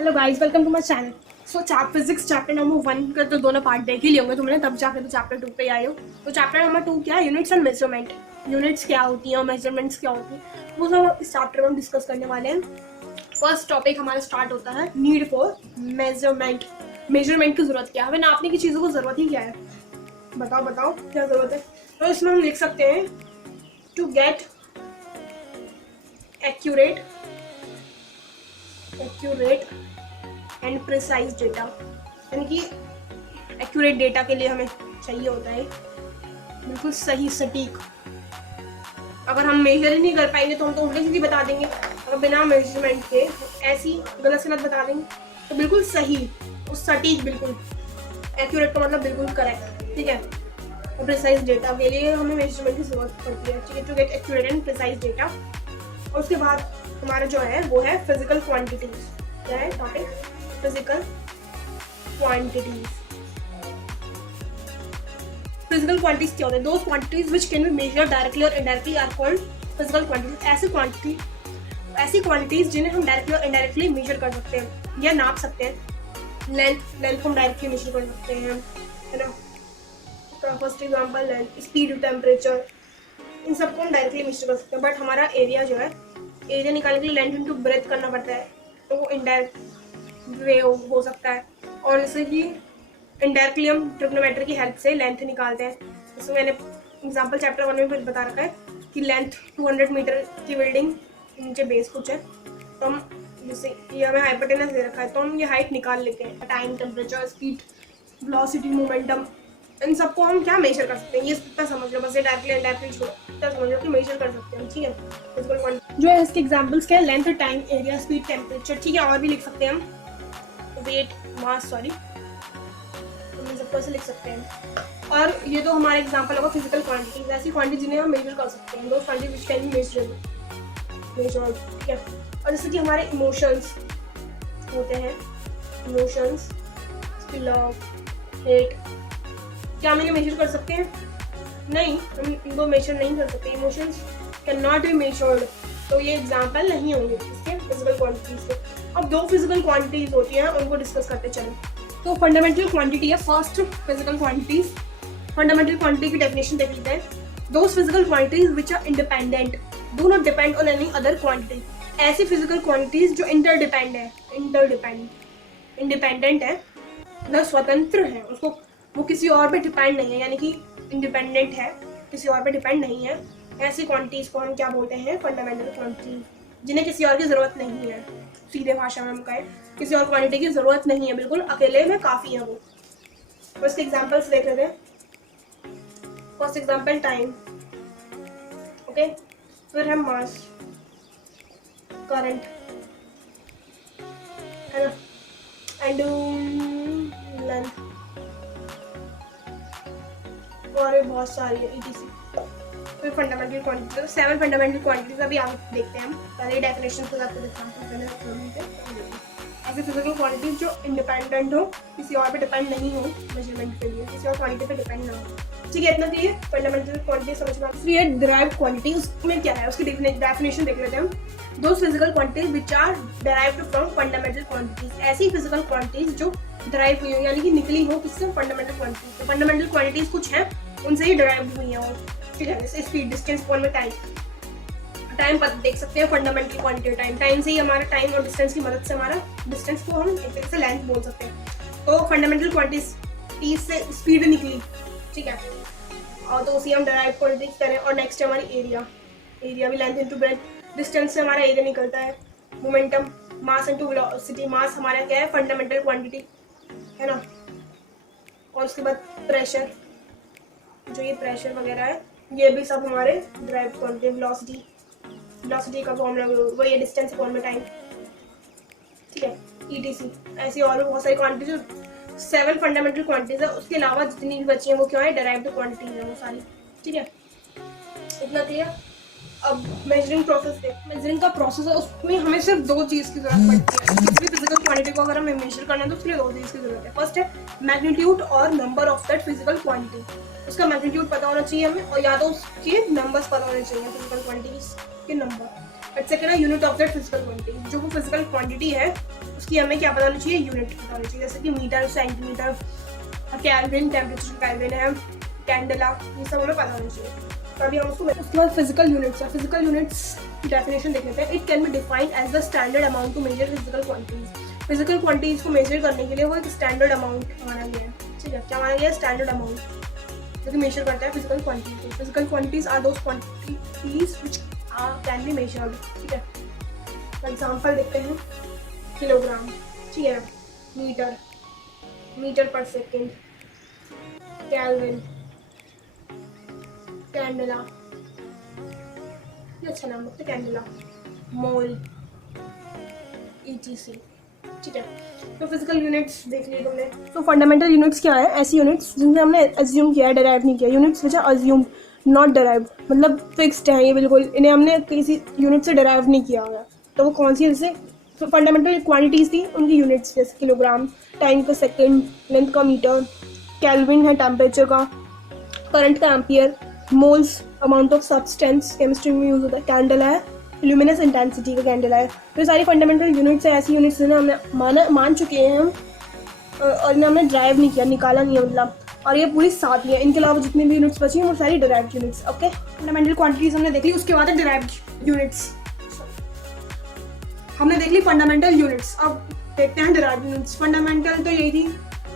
Hello guys, welcome to my channel. So physics chapter number 1 का तो दोनों part देख ही लिए होंगे तुमने, तब जाकर तो चैप्टर 2 पे आए हो। तो चैप्टर नंबर 2 क्या है? Units and measurement. यूनिट्स क्या होती हैं और मेजरमेंट्स क्या होती हैं, वो सब इस चैप्टर में हम डिस्कस करने वाले हैं। फर्स्ट टॉपिक हमारा स्टार्ट होता है नीड फॉर मेजरमेंट। मेजरमेंट की जरूरत क्या है? हमें नापने की चीज़ों को जरूरत ही क्या है? बताओ क्या जरूरत है? तो इसमें हम लिख सकते हैं to get accurate and precise data, यानी कि एक्यूरेट डेटा के लिए हमें चाहिए होता है बिल्कुल सही सटीक। अगर हम मेजर ही नहीं कर पाएंगे तो हम तो उल्टे सीधी बता देंगे। अगर बिना मेजरमेंट के ऐसी गलत सलत बता देंगे तो बिल्कुल सही और सटीक, बिल्कुल एक्यूरेट का मतलब बिल्कुल करेक्ट, ठीक है। और प्रिसाइज डेटा के लिए हमें मेजरमेंट की जरूरत पड़ती है, ठीक है, to get accurate and precise data. और उसके बाद हमारा जो है वो है फिजिकल क्वांटिटीज। क्या है topic? Physical quantities. Physical quantities क्या होते हैं? Those quantities which can be measured directly और indirectly are called physical quantities. ऐसी क्वांटिटीज जिन्हें हम डायरेक्टली और इनडायरेक्टली मेजर कर सकते हैं या नाप सकते हैं। लेंथ हम डायरेक्टली मेजर कर सकते हैं, है ना। First example length, speed, temperature, इन सबको हम डायरेक्टली मेजर कर सकते हैं। बट हमारा एरिया जो है, एरिया निकालने के लिए लेंथ इनटू ब्रेथ करना पड़ता है, तो वो इनडायरेक्ट वे हो सकता है। और जैसे कि इनडायरेक्टली हम ट्रिग्नोमेट्री की हेल्प से लेंथ निकालते हैं। जैसे मैंने एग्जांपल चैप्टर 1 में बता रखा है कि लेंथ 200 मीटर की बिल्डिंग, नीचे बेस कुछ है, तो हम जैसे ये हमें हाइपोटेनस दे रखा है तो हम ये हाइट निकाल लेते हैं। Time, temperature, speed, velocity, momentum, इन सबको हम क्या मेजर कर सकते हैं, ये इतना समझ लो बस। ये डायरेक्टली इनडायरेक्टली छोड़ो, इतना समझ लो कि मेजर कर सकते हैं, ठीक है। फिजिकल क्वांटिटी जो है इसके एग्जांपल्स क्या है? Length, time, area, speed, temperature, ठीक है। और भी लिख सकते हैं हम, वेट, मास, सॉरी, हम सबको ऐसे लिख सकते हैं। और ये तो हमारा एग्जांपल होगा फिजिकल क्वांटिटीज, ऐसी क्वांटिटी जिन्हें हम मेजर कर सकते हैं, दो quantity which can be measured, ठीक है। और जैसे कि हमारे इमोशंस होते हैं, इमोशंस, लव, हेट, क्या हम इन्हें मेजर कर सकते हैं? नहीं, हम इनको मेजर नहीं कर सकते। Emotions can not be measured, तो ये एग्जांपल नहीं होंगे इसके फिजिकल क्वांटिटीज के। अब दो फिजिकल क्वांटिटीज होती हैं, उनको डिस्कस करते चलें। तो फंडामेंटल क्वांटिटी है first physical quantities. Fundamental quantity की डेफिनेशन देख लेते हैं। Those physical quantities which are independent, do not depend on any other quantity. ऐसी फिजिकल क्वांटिटीज जो इंडिपेंडेंट है, मतलब स्वतंत्र है, उसको वो किसी और पे डिपेंड नहीं है, यानी कि इंडिपेंडेंट है, किसी और पे डिपेंड नहीं है। ऐसी क्वांटिटीज को हम क्या बोलते हैं? फंडामेंटल क्वांटिटी, जिन्हें किसी और की जरूरत नहीं है। सीधे भाषा में हम कहें, किसी और क्वांटिटी की जरूरत नहीं है, बिल्कुल अकेले में काफी है वो। फर्स्ट एग्जांपल्स देख लेते हैं। First example time, okay. फिर है मास, करंट, है ना, एंड लेंथ, और बहुत सारी है, ETC। फिर फंडामेंटल क्वांटिटी, 7 फंडामेंटल क्वांटिटीज अभी आगे देखते हैं हम। पहले डेफिनेशन के साथ ऐसे फिजिकल क्वांटिटीज जो इंडिपेंडेंट हो, किसी और पे डिपेंड नहीं हो मेजरमेंट के लिए, किसी और क्वांटिटी पे डिपेंड ना हो, ठीक है। इतना चाहिए फंडामेंटल क्वांटिटी समझ में। फिर ये डिराइव्ड क्वांटिटी, उसमें क्या है उसकी डेफिनेशन देख लेते हैं हम। Those physical quantities which are derived from fundamental quantities, ऐसी फिजिकल क्वांटिटीज जो डिराइव हुई हो, यानी कि निकली हो किससे? Fundamental quantities. तो फंडामेंटल क्वांटिटीज कुछ है, उनसे ही डिराइव हुई है वो, ठीक है। जैसे स्पीड, डिस्टेंस, फॉर्म में टाइम। टाइम पर देख सकते हैं फंडामेंटल क्वांटिटी टाइम। टाइम से ही हमारा टाइम और डिस्टेंस की मदद से हमारा डिस्टेंस को हम एक तरह से लेंथ बोल सकते हैं। तो फंडामेंटल क्वांटिटी से स्पीड निकली, ठीक है, और तो उसी हम डिराइव क्वांटिटीज करें। और नेक्स्ट है हमारी एरिया। एरिया भी लेंथ इनटू ब्रेथ, डिस्टेंस से हमारा एरिया निकलता है। मोमेंटम, मास इनटू वेलोसिटी, मास हमारा क्या है? फंडामेंटल क्वांटिटी, है ना। और उसके बाद प्रेशर, जो ये प्रेशर वगैरह है, ये भी सब हमारे डिराइव्ड क्वांटिटी। वेलोसिटी का फॉर्मूला वो ये डिस्टेंस फॉर्म में टाइम, ठीक है, ETC। ऐसी और भी बहुत सारी क्वांटिटी, जो 7 फंडामेंटल क्वांटिटीज है, उसके अलावा जितनी भी बची हैं वो क्या है? डिराइव्ड क्वांटिटीज है वो सारी, ठीक है। इतना क्लियर। अब मेजरिंग प्रोसेस है। मेजरिंग का प्रोसेस है, उसमें हमें सिर्फ दो चीज़ की जरूरत पड़ती है। किसी भी फिजिकल क्वांटिटी को अगर हमें मेजर करना है तो उसके लिए दो चीज़ की जरूरत है। फर्स्ट है मैग्नीट्यूड और number of that physical quantity. उसका मैग्नीट्यूड पता होना चाहिए हमें, और या तो उसके नंबर्स पता होने चाहिए, फिजिकल क्वांटिटीज के नंबर। सेकंड है unit of that physical quantity, जो वो फिजिकल क्वांटिटी है उसकी हमें क्या पता होना चाहिए, यूनिट पता होना चाहिए, जैसे कि metre, centimetre, kelvin, temperature kelvin है, कैंडेला, ये सब हमें पता होना चाहिए। तो अभी हम उसके बाद फिजिकल यूनिट्स है। फिजिकल यूनिट्स की डेफिनेशन देख लेते हैं। It can be defined as the standard amount to measure physical quantities. Physical quantities को मेजर करने के लिए वो एक स्टैंडर्ड अमाउंट माना गया है, ठीक है। क्या माना गया है? स्टैंडर्ड अमाउंट, जो कि मेजर करता है physical quantity. Physical quantities are those quantities which can be measured, ठीक है। एग्जांपल देखते हैं, किलोग्राम, ठीक है, मीटर, मीटर पर सेकेंड, केल्विन, कैंडेला, ये अच्छा नाम लगता है कैंडेला, मोल, ETC, ठीक है। तो फिजिकल यूनिट्स देख लिए तुमने। तो फंडामेंटल यूनिट्स क्या है? ऐसी यूनिट्स जिनसे हमने अज्यूम किया है, डेराइव नहीं किया। Units which are assumed not derived, मतलब फिक्स्ड है ये बिल्कुल, इन्हें हमने किसी यूनिट से डेराइव नहीं किया हुआ। तो वो कौन सी है? जैसे तो फंडामेंटल क्वांटिटीज थी, उनकी यूनिट्स जैसे किलोग्राम, टाइम का सेकेंड, लेंथ का मीटर, कैल्विन है टेम्परेचर का, करंट का ampere, moles amount of substance chemistry में यूज होता है, कैंडल है ल्यूमिनस इंटेंसिटी का कैंडल है। तो सारी फंडामेंटल यूनिट्स है, ऐसी यूनिट्स जिन्हें हमने मान चुके हैं हम, और इन्हें हमने ड्राइव नहीं किया, निकाला नहीं है मतलब। और ये पूरी 7 ही है। इनके अलावा जितनी भी यूनिट्स बची हैं वो सारी derived units. Okay, fundamental quantities हमने देख ली, उसके बाद है डिराइव्ड यूनिट्स। हमने देख ली फंडामेंटल यूनिट्स, अब देखते हैं डिराइव्ड यूनिट्स। फंडामेंटल तो यही थी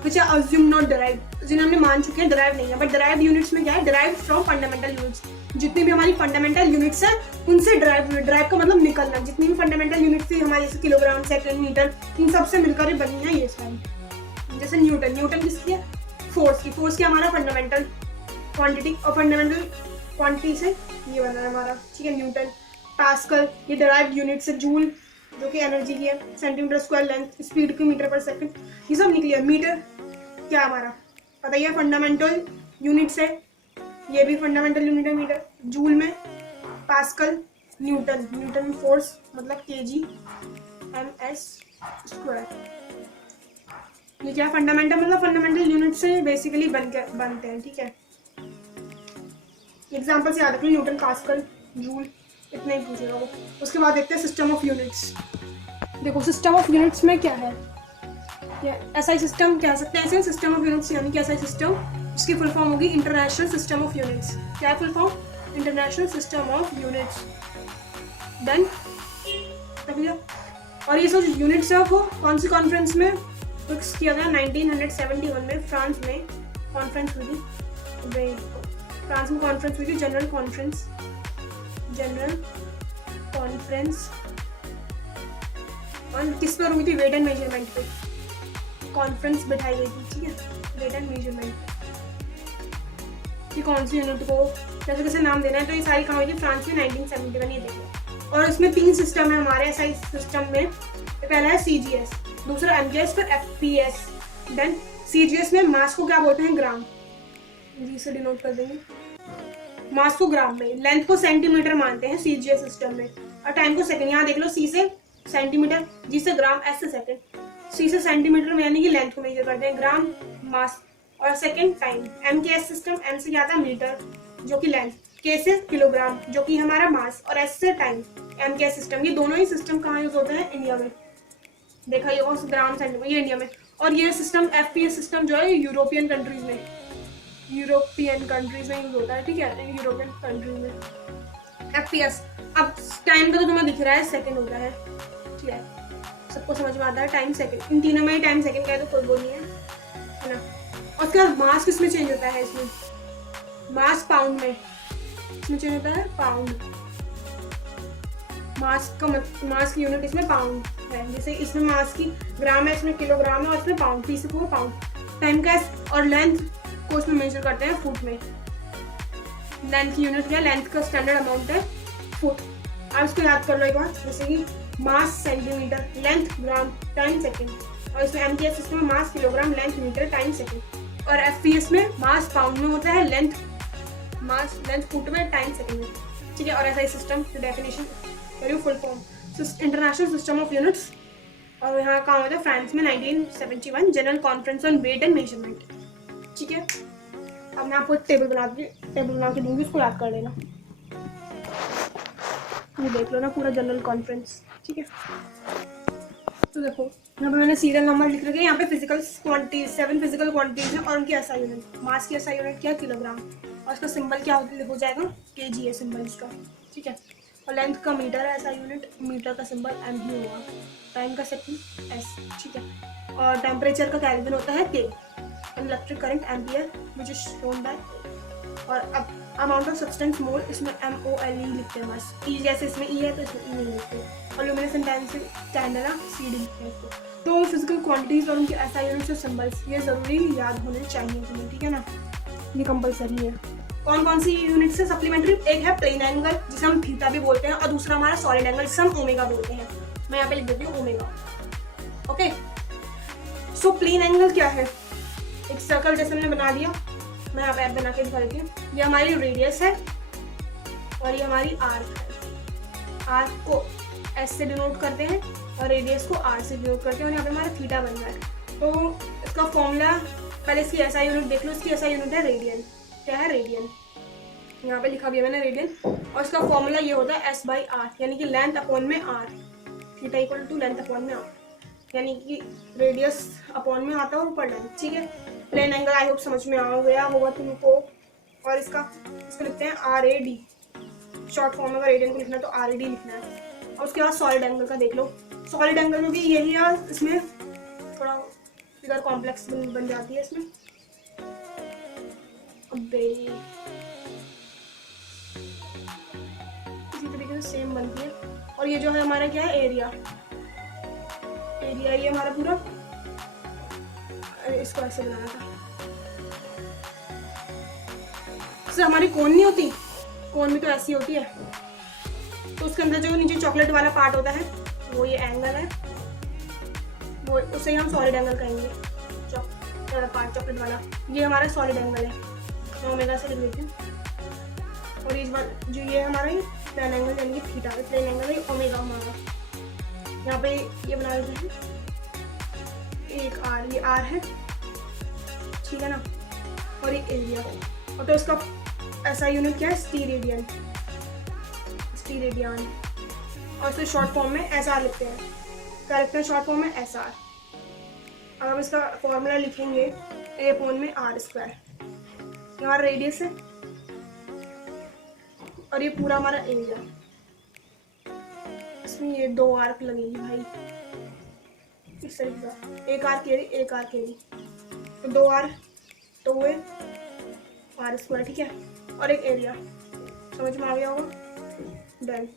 which are assume not derived, जिन्हें हमने मान चुके हैं, डिराइव नहीं है। बट डिराइव्ड यूनिट्स में क्या है? Derived from fundamental units. जितनी भी हमारी फंडामेंटल यूनिट्स हैं उनसे डिराइव का मतलब निकलना। जितनी भी फंडामेंटल यूनिट्स थी हमारी, जैसे किलोग्राम, सेकंड, मीटर, इन सब से मिलकर ही बनी है ये सारी। जैसे न्यूटन, न्यूटन किसकी है? फोर्स की। फोर्स की हमारा फंडामेंटल क्वांटिटी, और फंडामेंटल क्वांटिटी से ये बना है हमारा, ठीक है, न्यूटन। पास्कल ये डिराइव्ड यूनिट से, जूल जो कि एनर्जी की है, सेंटीमीटर स्क्वायर लेंथ, स्पीड की मीटर पर सेकंड, ये सब निकली है। मीटर क्या हमारा पता ही है, फंडामेंटल यूनिट से, ये भी फंडामेंटल यूनिट है मीटर। जूल में पास्कल, न्यूटन, न्यूटन में फोर्स मतलब kg ms स्क्वायर। ये क्या फंडामेंटल मतलब फंडामेंटल यूनिट से बेसिकली बनते हैं, ठीक है। एग्जांपल से याद रखिए, न्यूटन, पास्कल, जूल, इतने ही पूछेगा वो। उसके बाद देखते हैं सिस्टम ऑफ यूनिट्स। देखो सिस्टम ऑफ यूनिट्स में क्या है, SI सिस्टम कह सकते हैं ऐसे। सिस्टम ऑफ यूनिट्स यानी कि SI सिस्टम, उसकी फुल फॉर्म होगी इंटरनेशनल सिस्टम ऑफ यूनिट्स। क्या है full form? International system of units. Then और ये सब यूनिट्स है वो कौन सी कॉन्फ्रेंस में फिक्स किया गया? 1971 में फ्रांस में कॉन्फ्रेंस हुई थी। फ्रांस में कॉन्फ्रेंस हुई थी, जनरल कॉन्फ्रेंस और किस पर हुई थी? वेट एंड मेजरमेंट पे कॉन्फ्रेंस बिठाई गई थी, ठीक है, वेट एंड मेजरमेंट कि कौन सी यूनिट को कैसे कैसे नाम देना है। तो ये सारी कहाँ हुई थी? फ्रांस में 1971, ये देखो। और इसमें 3 सिस्टम है हमारे SI सिस्टम में। पहला है CGS, दूसरा MGS, फिर FPS। देन CGS में मास को क्या बोलते हैं? ग्राम, जी से डिनोट कर देंगे। मास को ग्राम में, लेंथ को सेंटीमीटर मानते हैं CGS सिस्टम में, और टाइम को सेकंड। यहाँ देख लो, C से सेंटीमीटर, G से ग्राम, S से सेकंड। C से सेंटीमीटर में यानी कि लेंथ को मेजर करते हैं, ग्राम मास, और second time. MKS system, M से क्या आता है? मीटर जो कि लेंथ, K से किलोग्राम जो कि हमारा मास, और S से टाइम। MKS सिस्टम, ये दोनों ही सिस्टम कहाँ यूज होते हैं? इंडिया में। देखा ये और ग्राम सेंटीमीटर, ये इंडिया में। और ये सिस्टम FPS सिस्टम जो है यूरोपियन कंट्रीज में यूज होता है, ठीक है, यूरोपियन कंट्रीज में FPS। अब टाइम का तो तुम्हें दिख रहा है सेकंड हो रहा है, ठीक है, सबको समझ में आता है। टाइम सेकंड, इन तीनों में ही टाइम सेकंड का है, तो कोई वो नहीं है ना। और उसके बाद मास किस में चेंज होता है? इसमें मास पाउंड में, इसमें चेंज होता है पाउंड। मास की यूनिट इसमें पाउंड है, जैसे इसमें मास की ग्राम है, इसमें किलोग्राम है, और इसमें पाउंड, पी से पूरा पाउंड। टाइम का और लेंथ को इसमें मेजर करते हैं फुट में। लेंथ की यूनिट क्या? लेंथ का स्टैंडर्ड अमाउंट है फुट। आप इसको याद कर लो एक बार, जैसे कि mass centimetre, length gram, time second. और इसमें MKS सिस्टम में mass kilogram, length metre, time second. और FPS में मास पाउंड में होता है, लेंथ फुट में, टाइम सेकंड में, ठीक है। और SI सिस्टम की डेफिनेशन करियो full form, international system of units. और यहाँ कहाँ होता है? फ्रांस में 1971 general conference on weight and measurement, ठीक है। अब मैं आपको एक टेबल बना के दूंगी, उसको याद कर लेना। ये देख लो ना पूरा जनरल कॉन्फ्रेंस, ठीक है। तो देखो यहाँ पे मैंने सीरियल नंबर लिख रखे हैं, यहाँ पे फिजिकल क्वांटिटीज 7 फिजिकल क्वांटिटीज हैं और उनकी एसआई यूनिट, मास की एसआई यूनिट क्या है किलोग्राम, और इसका सिंबल क्या हो जाएगा केजी है सिंबल इसका, ठीक है। और लेंथ का मीटर है एसआई यूनिट, मीटर का सिंबल एम ही होगा, टाइम का सेकंड एस, ठीक है। और टेम्परेचर का केल्विन होता है के, electric current ampere which is shown by, और अब अमाउंट ऑफ सब्सटेंस मोल इसमें MOLE लिखते हैं बस, ई जैसे इसमें ई है तो इसमें ई नहीं लिखते, और ल्यूमिनेसेंट कैंडेला CD लिखते हैं इसको। तो फिजिकल क्वांटिटीज और उनके एसआई यूनिट्स और सिंबल्स ये ज़रूरी याद होने चाहिए तुम्हें, ठीक है ना, ये कंपलसरी है। कौन कौन सी यूनिट्स है सप्लीमेंट्री, एक है प्लेन एंगल जिसे हम थीटा भी बोलते हैं, और दूसरा हमारा सॉलिड एंगल जिसे हम ओमेगा बोलते हैं, मैं यहाँ पे लिख देती हूँ omega, okay. So plane angle क्या है, एक सर्कल जैसे हमने बना दिया, मैं यहाँ पे बना के दिखा देती हूँ, ये हमारी रेडियस है और ये हमारी आर्क है, आर्क को S से डिनोट करते हैं और रेडियस को R से डिनोट करते हैं, और यहाँ पे हमारा थीटा बन रहा है। तो इसका फॉर्मूला पहले इसकी SI यूनिट देख लो, इसकी SI यूनिट है रेडियन, क्या है रेडियन, यहाँ पे लिखा भी है मैंने रेडियन, और इसका फॉर्मूला ये होता है S/R, यानी कि लेंथ अपॉन में R, theta equal to length upon में R, यानी कि रेडियस अपॉन में आता है ऊपर लेंथ, ठीक है। प्लेन एंगल आई होप समझ में आ गया होगा तुमको, और इसको लिखते हैं RAD, शॉर्ट फॉर्म में अगर रेडियन को लिखना है तो RAD लिखना है। और उसके बाद सॉलिड एंगल का देख लो, सॉलिड एंगल में भी यही है, इसमें थोड़ा फिगर कॉम्प्लेक्स बन जाती है इसमें, इसी तरीके से सेम बनती है। और ये जो है हमारा क्या है एरिया, ये हमारा पूरा, इसको ऐसे बनाना था, इससे हमारी कोन नहीं होती, कोन भी तो ऐसी होती है, तो उसके अंदर जो नीचे चॉकलेट वाला पार्ट होता है वो ये एंगल है, वो उसे ही हम सॉलिड एंगल कहेंगे, पार्ट चॉकलेट वाला, ये हमारा सॉलिड एंगल है, मैं ओमेगा से लिख लेती हूँ। और इस बार जो ये हमारा प्लेन एंगल यानी कि थीटा, प्लेन एंगल है ओमेगा हमारा, यहाँ पे ये बना देते हैं एक R, ये R है, ठीक है ना, और ये एरिया, और तो इसका ऐसा यूनिट क्या है स्टीरेडियन, और इसे शॉर्ट फॉर्म में SR लिखते हैं, क्या लिखते हैं शॉर्ट फॉर्म में SR। अब हम इसका फॉर्मूला लिखेंगे A/में R², हमारा रेडियस है और ये पूरा हमारा एरिया, इसमें ये 2 आर्क लगेगी भाई इस तरीके का, एक आर्क एरी एक आर्क एरी, तो 2 आर्क तो हुए R², ठीक है, और एक एरिया, समझ में आ गया होगा, डन।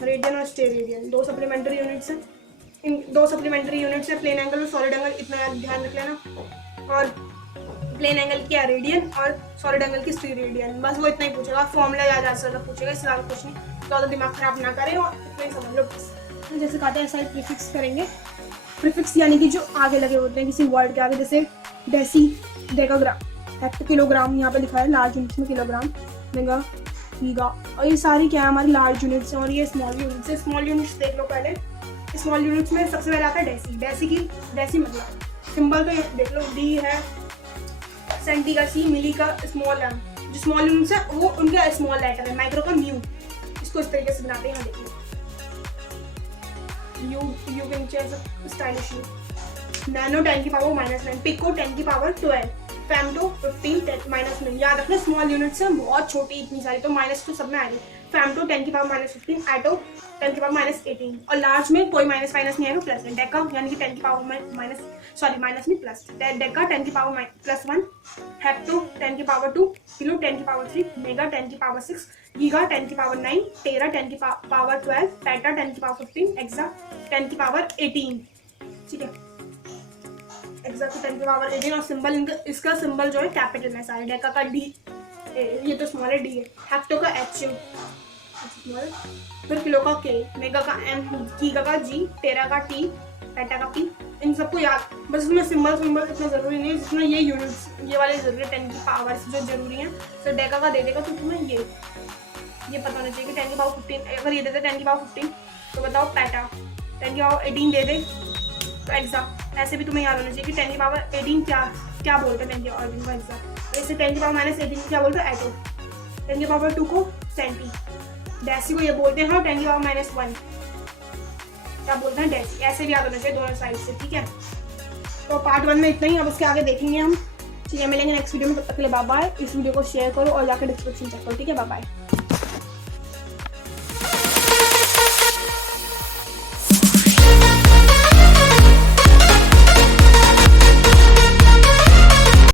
रेडियन और स्टेरेडियन 2 सप्लीमेंट्री यूनिट्स हैं, इन 2 सप्लीमेंट्री यूनिट्स है प्लेन एंगल और सॉलिड एंगल, इतना ध्यान रख लेना। और प्लेन एंगल की रेडियन और सॉलिड एंगल की स्टीरेडियन, बस वो इतना ही पूछेगा, फॉर्मूला याद आ सकता पूछेगा, इससे ज़्यादा कुछ नहीं, ज़्यादा दिमाग खराब ना करें और इतना ही समझ लो बस। जैसे कहते हैं ऐसा ही प्रीफिक्स करेंगे, प्रीफिक्स यानी कि जो आगे लगे होते हैं किसी वर्ड के आगे, जैसे डेसी, डेकाग्राम, हेक्टो, किलोग्राम, यहाँ पे लिखा है लार्ज यूनिट्स में किलोग्राम, मेगा, गीगा, और ये सारी क्या है हमारी लार्ज यूनिट्स हैं, और ये स्मॉल यूनिट्स है। स्मॉल यूनिट्स देख लो पहले, स्मॉल यूनिट्स में सबसे पहले आता है डेसी मतलब सिंबल तो देख लो डी है, सेंटी का C, मिली का स्मॉल M, जो स्मॉल यूनिट्स है वो उनका स्मॉल लेटर है, माइक्रो का म्यू, इसको इस तरीके से बनाते हैं, यहाँ देखो यू के नीचे स्टाइलिश यू, नैनो 10 की पावर -9, पिको 10 की पावर 12, फेमटो 15 -9, याद रखना स्मॉल यूनिट्स है बहुत छोटी, इतनी सारी तो माइनस तो सब में आएगी, फेमटो 10 की पावर -15, एटो 10 की पावर -18, और लार्ज में कोई माइनस नहीं आएगा, प्लस है, डेका यानी कि 10 की पावर माइनस नहीं प्लस, डेका 10 की पावर +1, हेक्टो 10 की पावर 2, किलो 10 की पावर 3, मेगा 10 की पावर 6, गीगा 10 की पावर 9, टेरा 10 की पावर 12, पेटा 10 की पावर 15, एक्सा 10 की पावर 18, ठीक है, एक्सा 10 की पावर 18, और सिंबल इसका सिंबल जो है कैपिटल है सारे, डेका का D, ये तो स्मॉल है D है, हेक्टो का H, फिर किलो का K, मेगा का M, गीगा का G, टेरा का T, पेटा का P, इन सबको याद, बस इसमें सिंबल इतना जरूरी नहीं है जितना ये यूनिट्स ये वाले जरूरी है, 10 की पावर जो जरूरी है, तो डेका का दे देगा तो तुम्हें ये पता होना चाहिए कि 10 की पावर 15, अगर ये देते 10 की पावर 15 तो बताओ पेटा 10 की पावर 18 दे दे तो एग्जाम, ऐसे भी तुम्हें याद होना चाहिए कि 10 की पावर 18 क्या बोलते हैं 10 की पावर 18 को एग्जाम, ऐसे 10 की पावर -18 क्या बोलते हैं एटो, 10 की पावर 2 को सेंटी, डेसी को ये बोलते हैं 10 की पावर -1, क्या बोलते हैं डेसी, ऐसे भी याद होना चाहिए दोनों साइड से, ठीक है। तो पार्ट 1 में इतना ही, अब उसके आगे देखेंगे हम। चलिए मिलेंगे नेक्स्ट वीडियो में, तब तक के लिए बाय बाय। इस वीडियो को शेयर करो और जाकर डिस्क्रिप्शन चेक करो, ठीक है, बाय बाय।